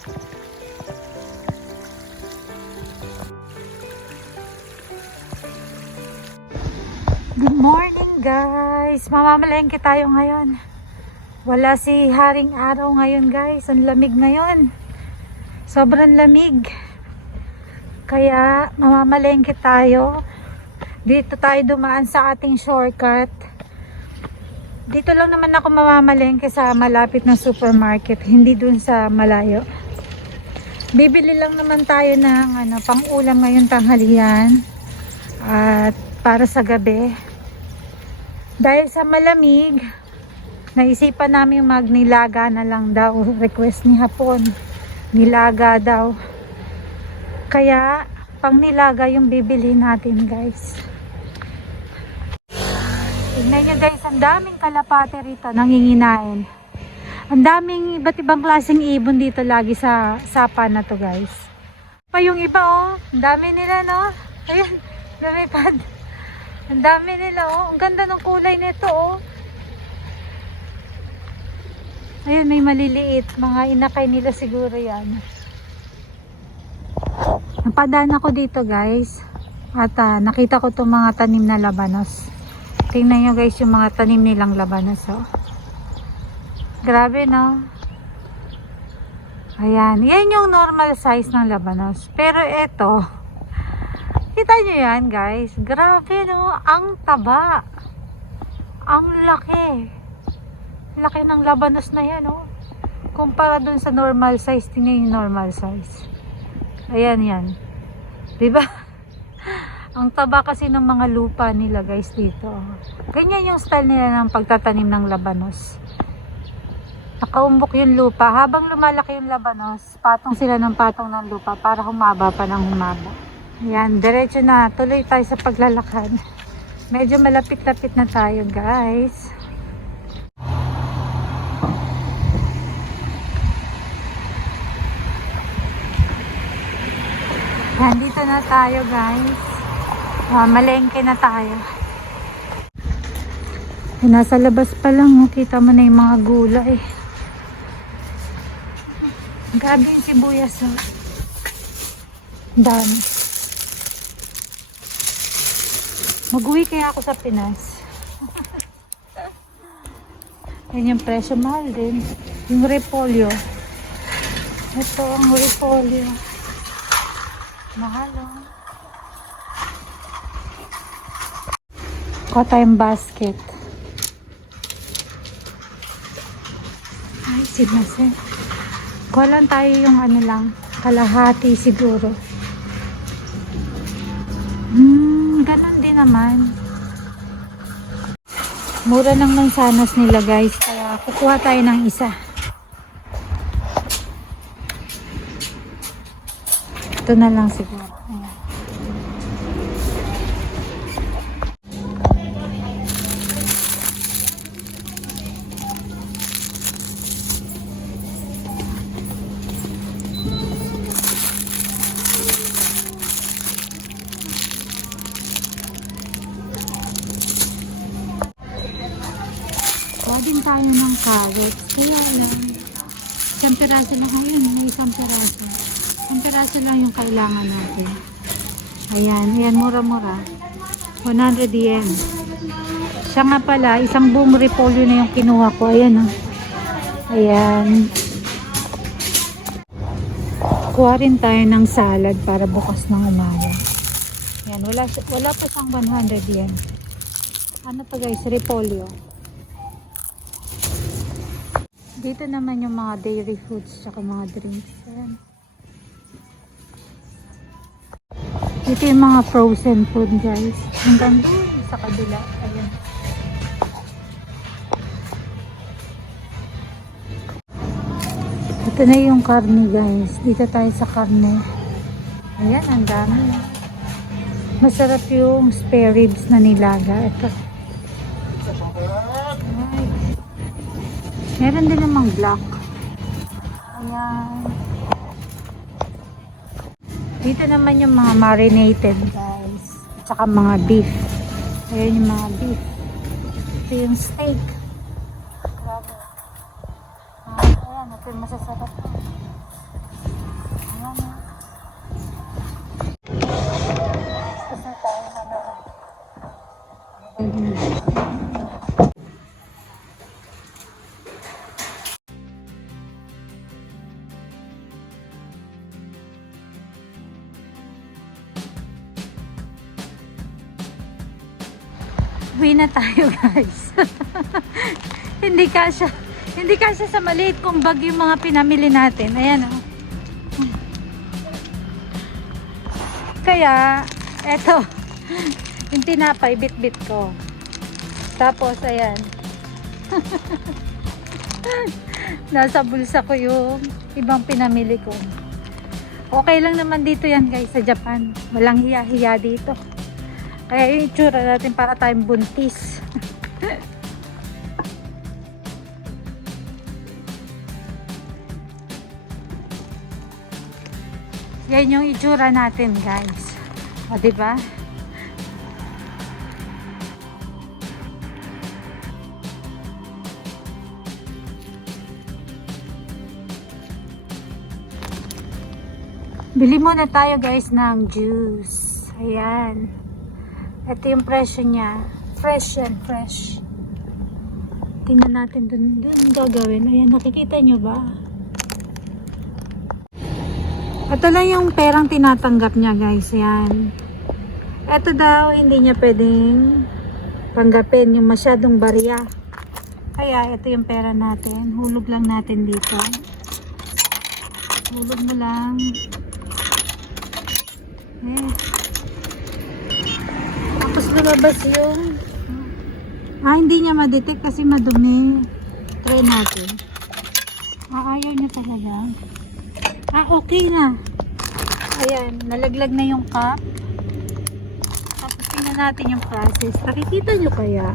Good morning guys! Mamamalengke tayo ngayon. Wala si Haring Araw ngayon guys. Ang lamig ngayon. Sobrang lamig. Kaya mamamalengke tayo. Dito tayo dumaan sa ating shortcut. Dito lang naman ako mamamalengke sa malapit na supermarket. Hindi dun sa malayo. Bibili lang naman tayo ng pang-ulam ngayon tanghalian. At para sa gabi. Dahil sa malamig, naisipan namin magnilaga na lang daw. Request ni Hapon. Nilaga daw. Kaya, pang nilaga yung bibili natin guys. Tignan nyo guys, ang daming kalapate rito, nanginginain. Ang daming iba't ibang klaseng ibon dito lagi sa sapa na to guys. Pa yung iba oh, ang dami nila no. Ayan, lumipad. Ang dami nila oh. Ang ganda ng kulay nito oh. Ayun, may maliliit. Mga inakay nila siguro yan. Napadaan ako dito guys. At nakita ko itong mga tanim na labanos. Tingnan nyo guys yung mga tanim nilang labanos oh. Grabe no. Ayan. Yan yung normal size ng labanos. Pero ito. Kita nyo yan guys. Grabe no. Ang taba. Ang laki. Laki ng labanos na yan no. Kumpara dun sa normal size. Tingnan yung normal size. Ayan yan. Diba? Ang taba kasi ng mga lupa nila guys dito. Ganyan yung style nila ng pagtatanim ng labanos. Nakaumbok yung lupa. Habang lumalaki yung labanos, patong sila ng patong ng lupa para humaba pa ng humaba. Ayan, diretso na. Tuloy tayo sa paglalakad. Medyo malapit-lapit na tayo, guys. Ayan, dito na tayo, guys. Malengke na tayo. Nasa labas pa lang, kita mo na yung mga gulay. Grabe yung sibuyas, oh. Dami. Mag-uwi kaya ako sa Pinas. Yan yung presyo, mahal din. Yung repolyo. Ito ang repolyo. Mahal oh. Kuha tayong basket. Ay, sinase. Kuha lang tayo yung lang, kalahati siguro. Ganon din naman. Mura ng mansanas nila guys. Kaya kukuha tayo ng isa. Ito na lang siguro. Ayan. Kuha din tayo ng carrots. Kaya lang. Isang piraso lang. Ayan, may isang piraso. Isang piraso lang yung kailangan natin. Ayan. Ayan, mura-mura. 100 yen. Siya nga pala, isang buong repolyo na yung kinuha ko. Ayan, oh. Ayan. Kuha rin tayo ng salad para bukas ng umaga. Ayan, wala pa siyang 100 yen. Ano pa guys? Repolyo. Dito naman yung mga dairy foods tsaka mga drinks. Ayan. Dito yung mga frozen food guys. Hanggang doon sa kabila. Ayan. Ito na yung karne guys. Dito tayo sa karne. Ayan, ang dami. Masarap yung spare ribs na nilaga. Ito. Meron din namang black. Ayan. Dito naman yung mga marinated guys. At saka mga beef. Ayan yung mga beef. Ito yung steak. Grabe. Ayan, ito yung masasarap. Uwi na tayo guys. Hindi kasya sa maliit kong bag yung mga pinamili natin. Ayan oh. Kaya eto yung tinapay bit-bit ko. Tapos ayan. Nasa bulsa ko yung ibang pinamili ko. Okay lang naman dito yan guys sa Japan. Walang hiya-hiya dito. Kaya yung itsura natin para tayong buntis. Yan yung itsura natin guys. O diba? Bili muna tayo guys ng juice. Ayan. Ito yung presyo niya. Fresh yan, fresh. Tingnan natin dun gagawin. Ayan, nakikita nyo ba? Ito lang yung perang tinatanggap niya guys. Ayan. Ito daw, hindi niya pwedeng tanggapin yung masyadong barya. Kaya ito yung pera natin. Hulog lang natin dito. Hulog mo lang. Tapos lumabas yung hindi niya ma-detect kasi madumi. Try natin. Ayaw niya talaga. Okay na. Ayan, nalaglag na yung cup. Tapos tingnan natin yung process. Nakikita nyo kaya?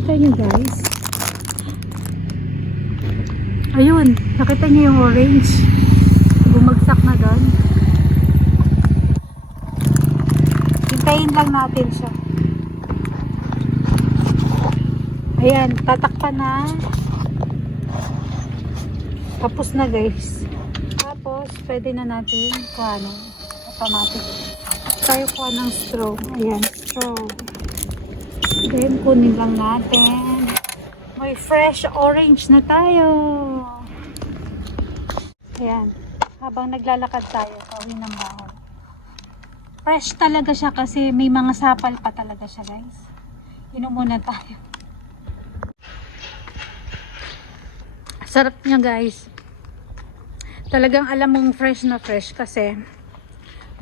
Kita nyo guys? Ayun, nakita nyo yung orange. Bumagsak na doon. Hintayin lang natin siya. Ayan, tatakpan na. Tapos na guys. Tapos, pwede na natin kuhanin. Automatic. Tayo kuha ng straw. Ayan, straw. Then, kunin lang natin. May fresh orange na tayo. Ayan. Habang naglalakad tayo, pauwi ng bahay. Fresh talaga siya kasi may mga sapal pa talaga siya guys. Inom muna tayo. Sarap niya guys. Talagang alam mong fresh na fresh kasi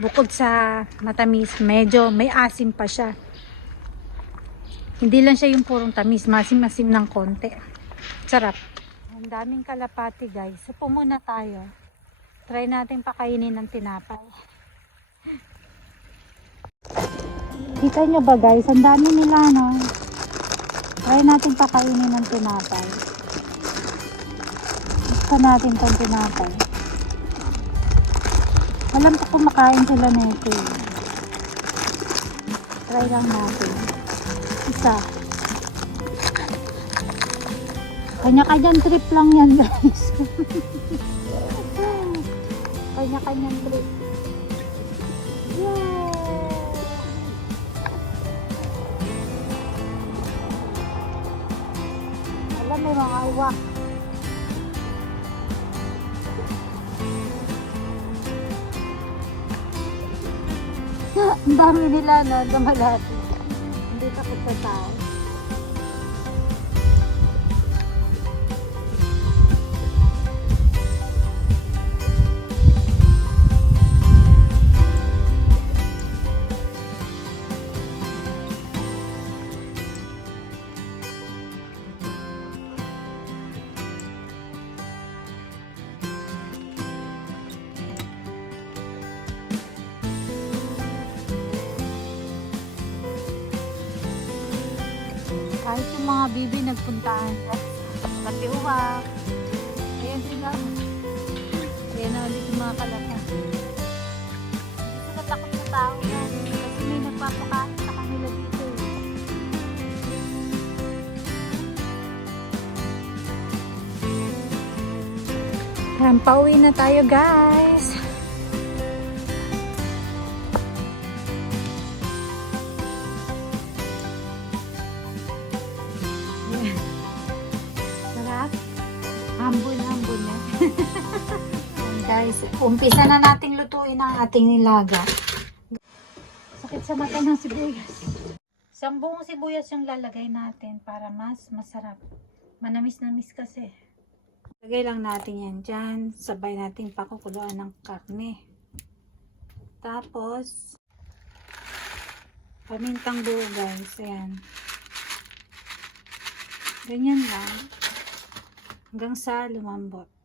bukod sa matamis, medyo may asim pa siya. Hindi lang siya yung purong tamis, masim-masim ng konti. Sarap. Ang daming kalapati guys. So muna tayo. Try natin pakainin ng tinapay. Kita nyo ba guys? Ang dami nila no? Try natin pakainin ng tinapay. Gusto natin itong tinapay. Alam ko kumakain sila nito. Try lang natin. Isa. Kanya-kanyang trip lang yan guys. Kanya-kanyang trip. Yay! Alam, may mga uwak. Ang dami nila no, dumalati. Hindi takot sa tao. Kahit yung mga bibi nagpuntaan pati uwak. Ayan sila. Ayan na ulit yung mga kalapa. Hindi sila takot sa tao yan. Kasi may nagpapakain sa kanila dito. Ayan, pauwi na tayo guys. guys. Umpisa na nating lutuin ang ating nilaga. Sakit sa mata ng sibuyas. Isang buong sibuyas yung lalagay natin para mas masarap. Manamis-namis kasi. Lagay lang natin yan dyan. Sabay natin pakukuluan ng karne. Tapos, pamintang buo guys. Ayan. Ganyan lang. Hanggang sa lumambot.